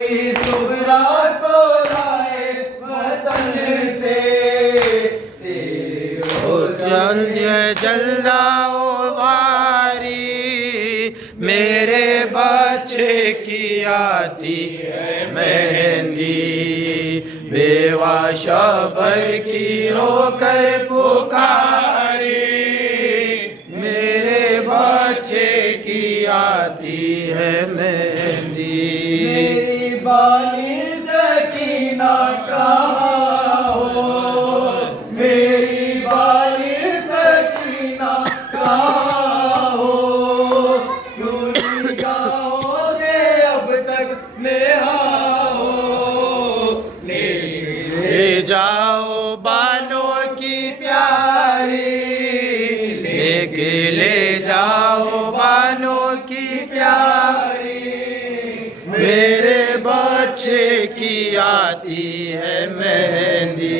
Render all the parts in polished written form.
सुगरा को लाए वतन से ओ चल जल्दाओ वारी मेरे बच्चे की आती है मेहंदी बेवा शबर की रोकर पुकारी मेरे बच्चे की आती है मेहंदी मेरी बाली सकीना कहाँ हो मेरी बाली सकीना कहाँ हो क्यों गाँव से अब तक नेहा हो ले जाओ बालों की प्यारी लेके ले जाओ बालों की प्यारी मेरे बच्चे की आती है मेहंदी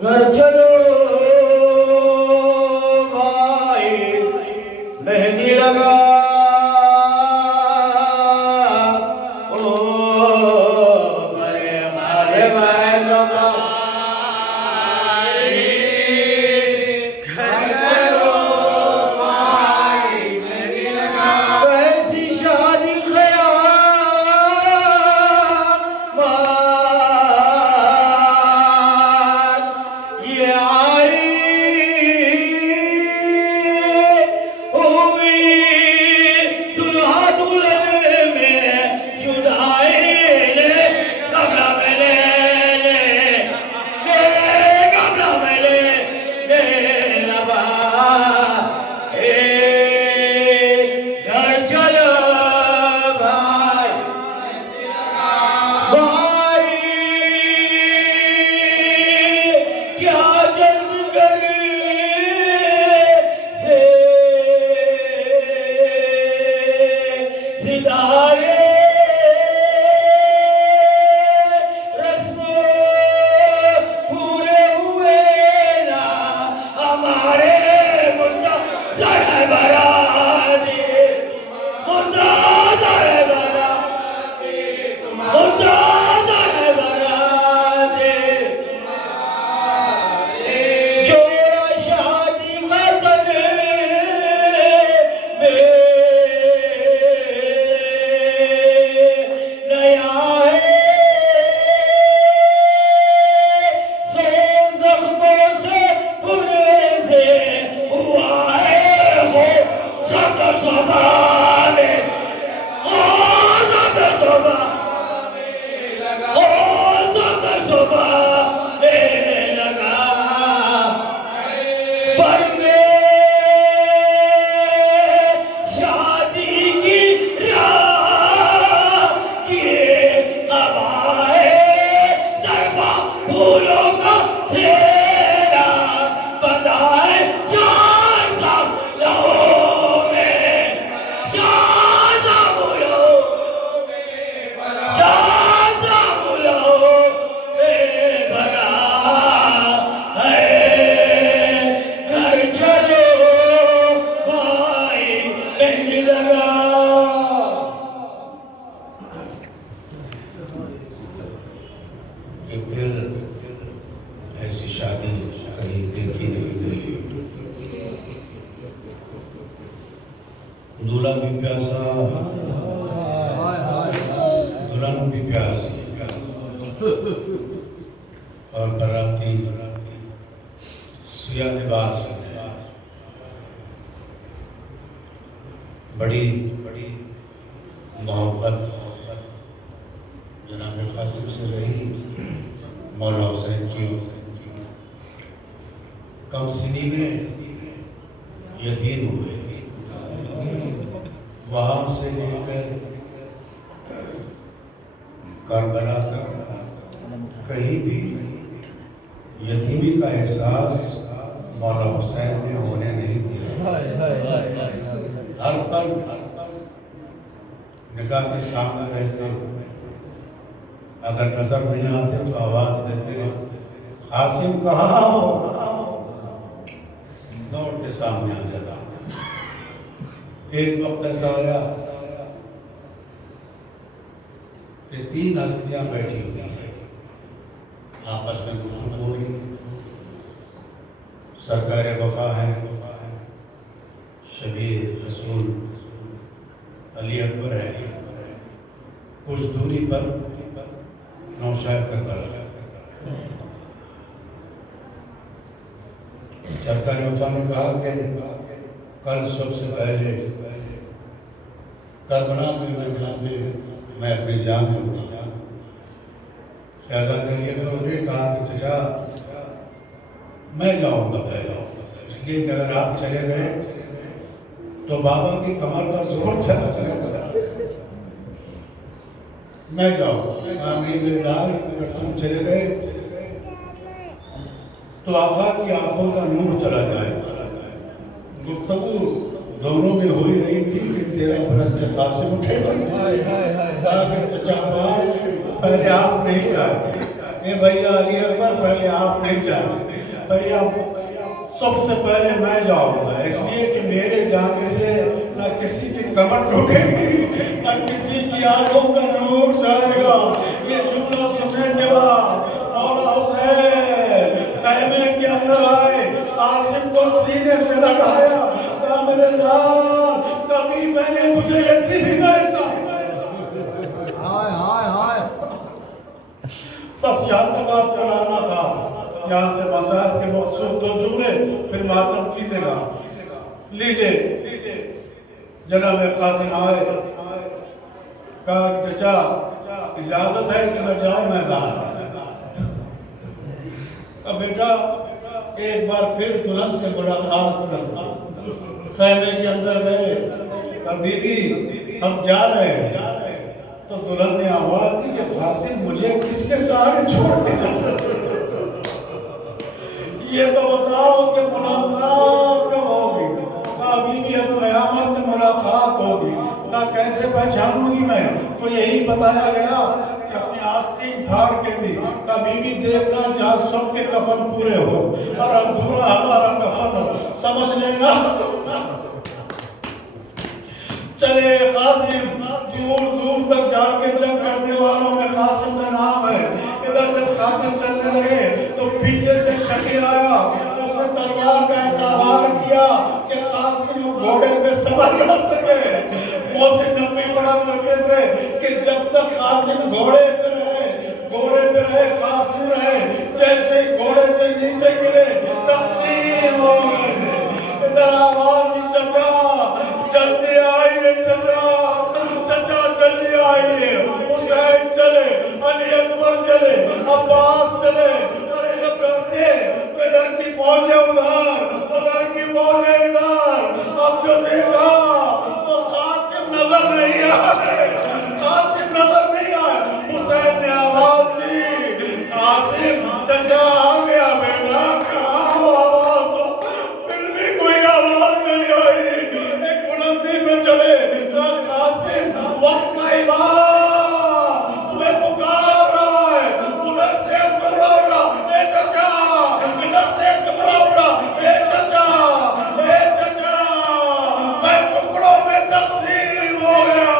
घर चलो भाई मेहंदी लगा ओ बड़े हमारे बहनों का घर चलो भाई मेहंदी लगा कैसी शादी ऐसी शादी कहीं देखी नहीं गई। दूल्हा भी प्यासा दुल्हन भी प्यासी और बराती सिया लिबास में बड़ी मोहब्बत जनाब कासिम से रही। मौला हुसैन की कम सिनी में यतीम हुए, वहाँ से लेकर करबला तक कहीं भी यतीमी का एहसास मौला हुसैन ने होने नहीं दिया। हर पल निगाह के सामने रहते, अगर नजर नहीं आते तो आवाज देते, कासिम कहाँ हो? दौड़ के सामने आ जाता। एक वक्त ऐसा आया कि 3 हस्तियां बैठी हुई हैं, आपस में गुफ्तगू हो रही। सरकार वफा है, शबीर रसूल अली अकबर है, कुछ दूरी पर नौशाद करबला। सरकार वफा ने कहा कि कल सबसे पहले करबला में मैं अपनी जान दूंगा। शहजादे ने कहा कि चचा मैं जाऊंगा पहले, इसलिए कि अगर आप चले गए तो बाबा की कमर का जोर चला जाएगा, मैं जाऊंगा। अगर तुम चले गए तो आका की आंखों का नूर चला जाएगा। गुफ्तगू दोनों में हो ही रही थी कि 13 बरस के कासिम उठे। चचा अब्बास पहले आप नहीं जाए, ये भैया अली अकबर पहले आप नहीं जाए, भैया सबसे पहले मैं जाऊंगा, इसलिए कि मेरे जाने से न किसी की कमर टूटेगी न किसी की आंखों का नूर जाएगा। ये जुमला सुनने के बाद मौला हुसैन खैमे के अंदर आए, कासिम को सीने से लगाया, कहा मेरे लाल कभी मैंने मुझे यतीम भी नहीं समझा। हाय हाय हाय। बस यहाँ तक आपको लाना था, यहाँ से मसाद के मखसूस 2 जुमले फिर मातम कीजिएगा। लीजिए जनाब कासिम आए, कहा चचा इजाजत है कि मैं जाऊं मैदान? अब बेटा एक बार फिर दुल्हन से मुलाकात कर। खैमे के अंदर गए, अब बीबी हम जा रहे हैं, तो दुल्हन ने आवाज दी कि कासिम मुझे किसके सहारे छोड़ के ये तो बताओ कि मुलाकात कब होगी? बीबी अब क़यामत में मुलाकात होगी, ना कैसे पहचानूंगी मैं? तो यही बताया गया कि अपनी आस्तीन फाड़ के दी, का बीबी देखना जहाँ सबके कफन पूरे हो और अधूरा हमारा कफन हो, समझ लेना। चले कासिम दूर दूर तक जाके जंग करने वालों में कासिम का नाम है। इधर जब कासिम चलने लगे तो पीछे से शकी आया, उसने तलवार का ऐसा वार किया कि कासिम घोड़े पे सवार न सके। मौसिम नबी पढ़ा करते थे कि जब तक कासिम घोड़े पे रहे कासिम रहे, जैसे घोड़े से नीचे गिरे तकसीम हो गए। इधर आवाज चचा जल्दी आइए, चचा जल्दी आइए। हुसैन चले, अली अकबर चले, अब्बास चले। अरे जब रहते तो इधर की फौजें उधर की फौजें इधर। अब जो देखा तो कासिम नजर नहीं आए, हुसैन ने आवाज दी, कासिम चचा आ गया बेटा, कहाँ हो? आवाज दो, फिर भी कोई आवाज नहीं आई। एक बुलंदी में चढ़े, कासिम वक्त का इमाम तुम्हें पुकार रहा है, उधर से टुकड़ा उड़ा, ए चचा इधर से टुकड़ा उड़ा, ए चचा मैं टुकड़ों में तकसीम हो गया।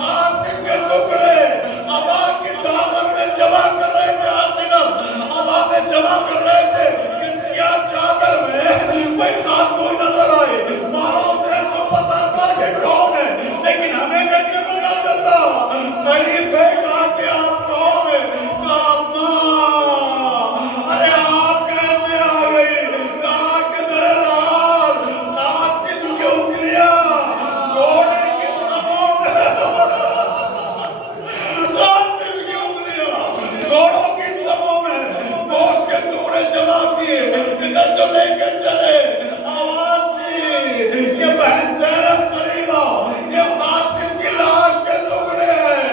कासिम के टुकड़े अबा की दामन में जमा कर रहे थे, अबा में जमा कर रहे थे कि सियाह चादर में कोई खातून नजर आए। मानो से तो पता था कि कौन है, लेकिन हमें कैसे पता चलता? करीब गए, कहा कि आप कौन है? कहा अरे आप कैसे आ गई? कहा कि मेरे लाल कासिम की उंगलियां घोड़े की समों में, कासिम की उंगलियां घोड़ों की समों में गोश्त के टुकड़े जमा किए, इधर जो लेके चले। आवाज दी कि बहन ज़ैनब करीब आओ, ये कासिम की लाश के टुकड़े हैं।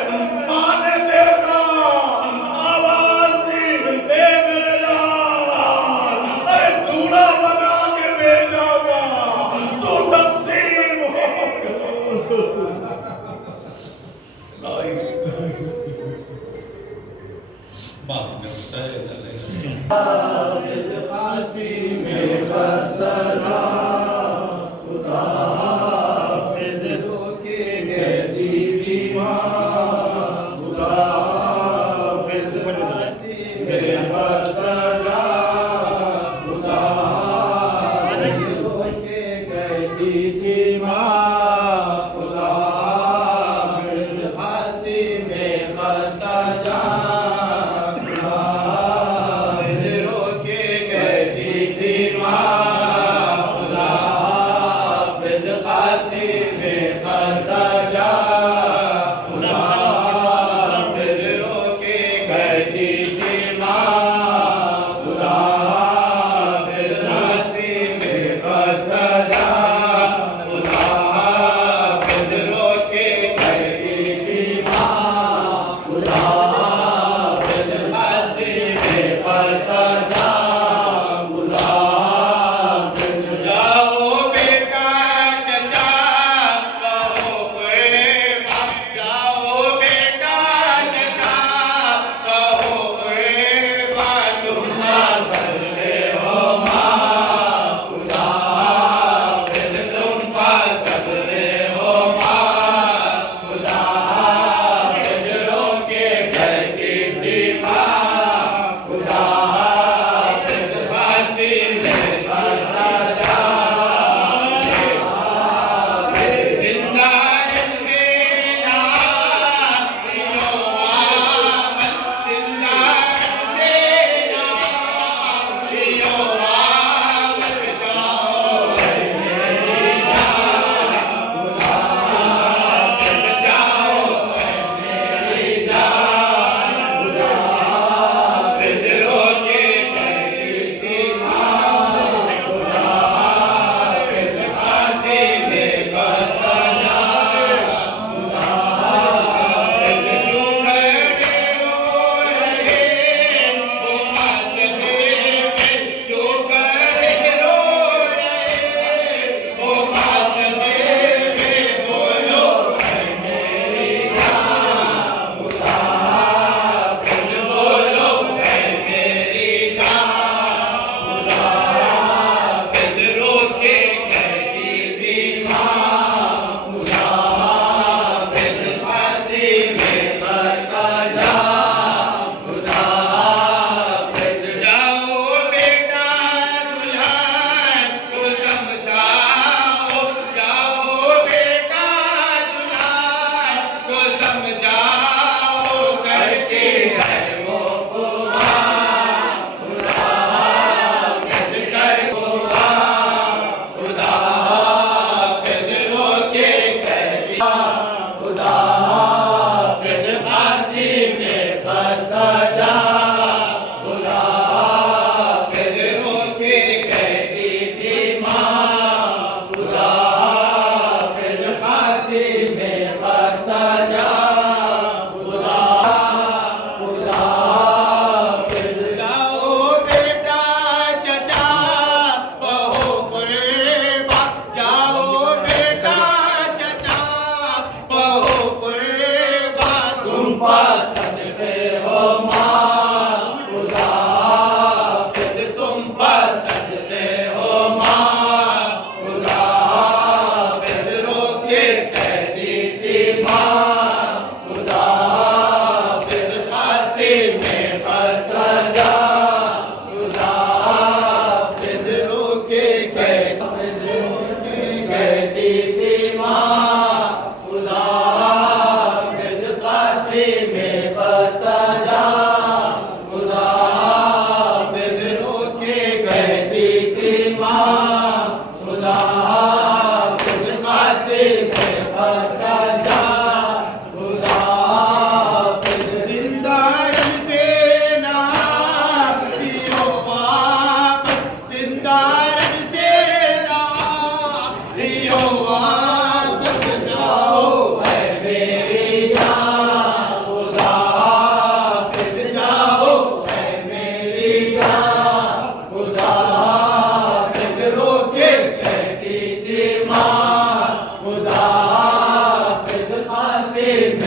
में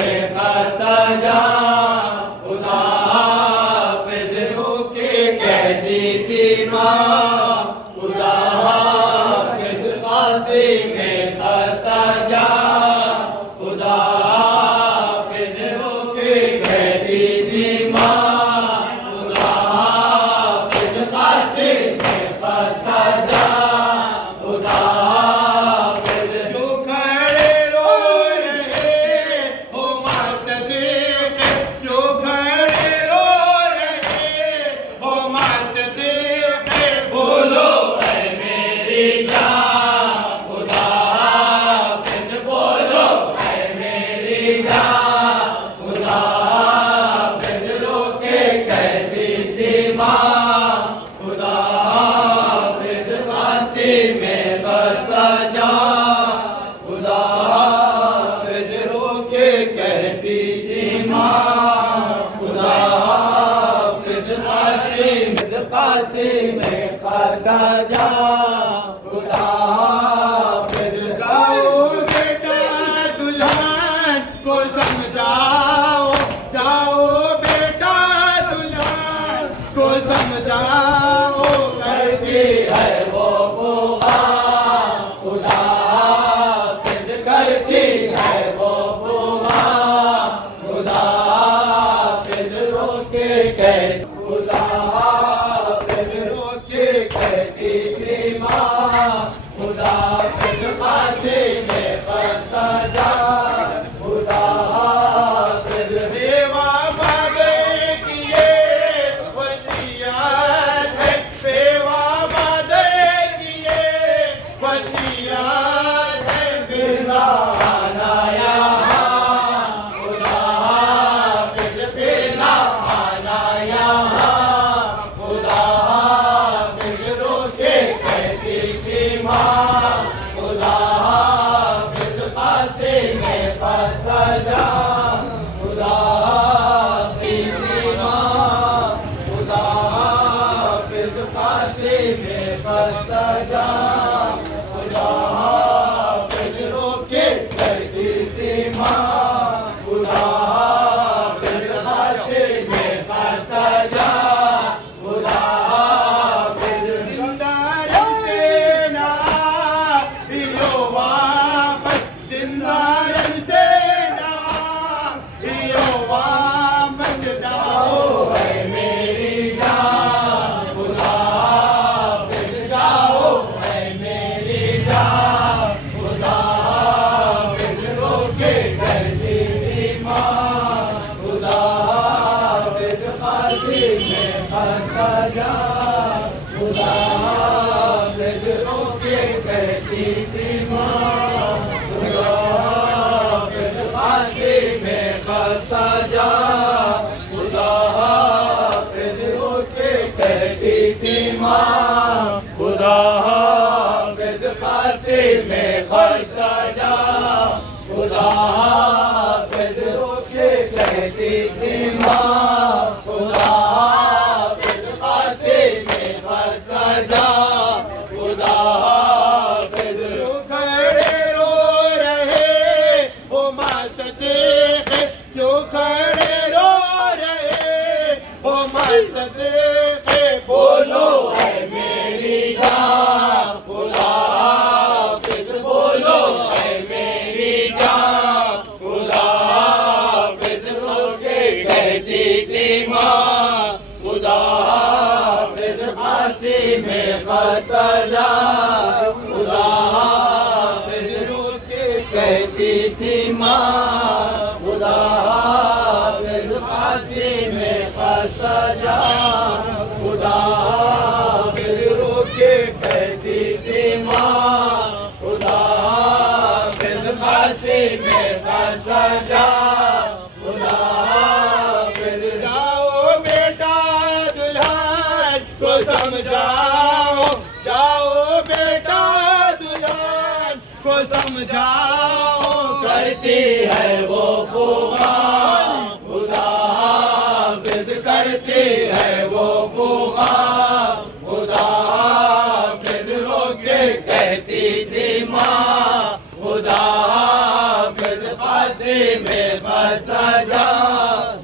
में खस्ता जा खुदा हाफिज रोके कहती थी माँ खुदा हाफिज कासिम में खस्ता जा खुदा हाफिज रोके कहती थी माँ खुदा हाफिज कासिम में खस्ता जा खुदा हाफिज जो खड़े रो रहे हो माँ सदीक जो खड़े रो रहे हो माँ सदीक बोलो है मेरी जान खुदा हाफिज बोलो है मेरी जान खुदा हाफिज रोके कहती थी माँ खुदा हाफिज कासिम में खस्ता जा खुदा हाफिज रोके कहती थी माँ खुदा हाफिज कासिम में खस्ता जा खुदा हाफिज जाओ बेटा दुल्हन को समझाओ जाओ बेटा दुल्हन को समझाओ करती है वो बुआ खुदा हाफिज करती है वो बुआ खुदा हाफिज रोके कह खुदा हाफिज रोके कहती थी माँ खुदा हाफिज कासिम में खस्ता जा खुदा हाफिज सेवा मांगे किए वसीयत है सेवा मांगे किए वसीयत है बिरला आना यहाँ खुदा हाफिज बिरला आना यहाँ खुदा हाफिज रोके कहती थी माँ खुदा हाफिज कासिम में खस्ता जा खुदा हाफिज माँ खुदा हाफिज कासिम में खस्ता जा खुदा हाफिज रोके कहती थी माँ खुदा हाफिज कासिम में खस्ता जा खुदा हाफिज जिंदारन से ना रियो वापस जिंदारन से ना रियो वापस जाओ है मेरी जान खुदा हाफिज जाओ है मेरी जान खुदा हाफिज रोके कहती थी माँ खुदा हाफिज कासिम में खस्ता जा खुदा हाफिज रोके कहती थी माँ खुदा हाफिज कासिम में खस्ता जा खुदा हाफिज रोके कहती थी माँ खुदा हाफिज कासिम में खस्ता जा खुदा हाफिज रोके कहती थी माँ खुदा हाफिज कासिम में खस्ता जा खुदा हाफिज जो खड़े रो रहे हो माँ सदीक जो खड़े रो रहे हो माँ सदीक बोलो है मेरी जान खुदा हाफिज बोलो है मेरी जान खुदा हाफिज रोके कहती थी माँ खुदा हाफिज कासिम में खस्ता जा खुदा हाफिज रोके कहती थी माँ खुदा हाफिज कासिम में खस्ता जा खुदा हाफिज रोके कहती थी माँ खुदा हाफिज कासिम में खस्ता जा खुदा हाफिज जाओ बेटा दुल्हन को समझाओ जाओ बेटा खस्ता जा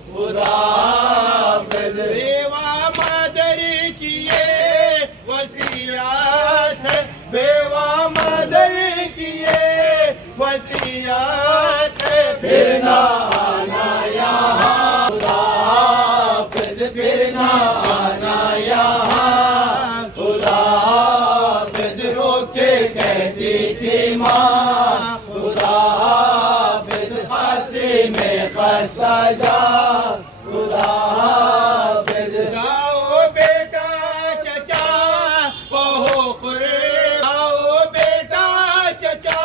खुदा हाफिज बेवा मदर की ये वसीयत है बेवा मदर की ये वसीयत है फिर ना आना यहाँ खुदा हाफिज फिर ना आना यहाँ खुदा हाफिज रोके कहती थी माँ खुदा हाफिज खांसी में खस्ता जा खुदा हाफिज जाओ बेटा चचा बहो खुरेबा जाओ बेटा चचा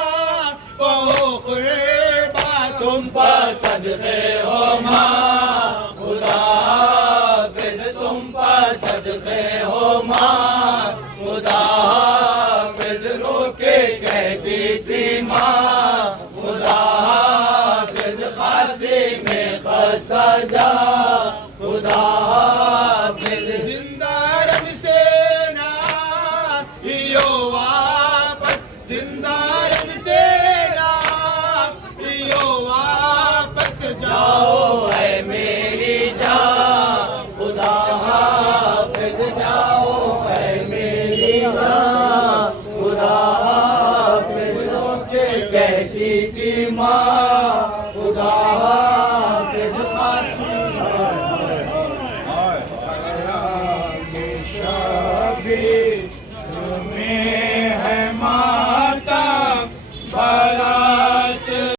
बहो खुरेबा तुम पर सदके हो माँ खुदा हाफिज तुम पर सदके हो माँ खुदा हाफिज रोके कहती थी माँ खुदा हाफिज खांसी में खस्ता जा खुदा हाफिज जिंदा रब से ना लियो वापस जिंदा